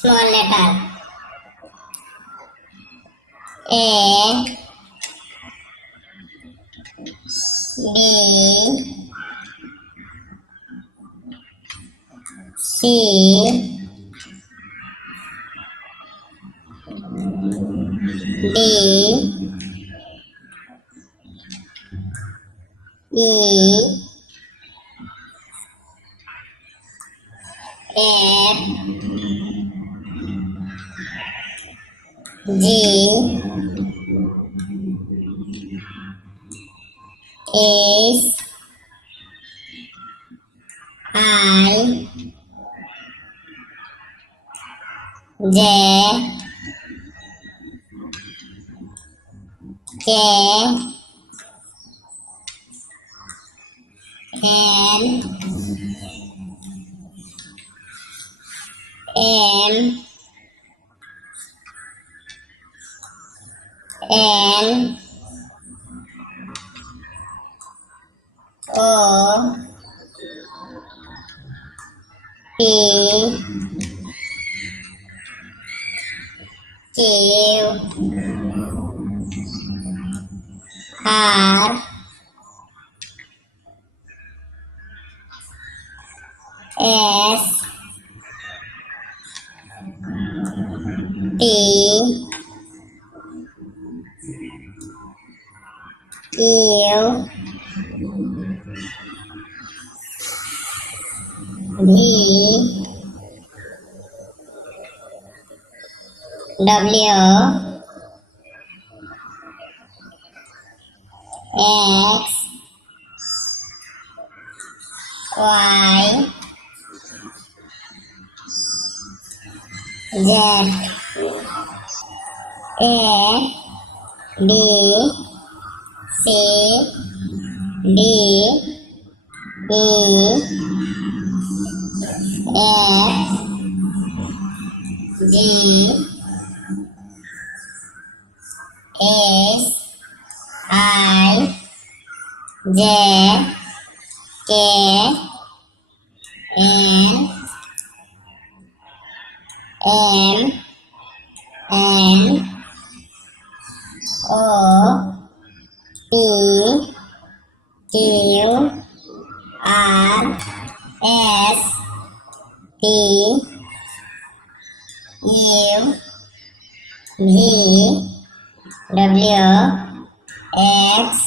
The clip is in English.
small letter A, B, C, D, E, F, G, H, I, J, K, L, M, N, O, P, Q, R, S, T, U, V, W, X, Y, Z, A, B, C, D, E, F, G, H, I, J, K, L, M, N, O, P, Q, R, S, T, U, V, W, X,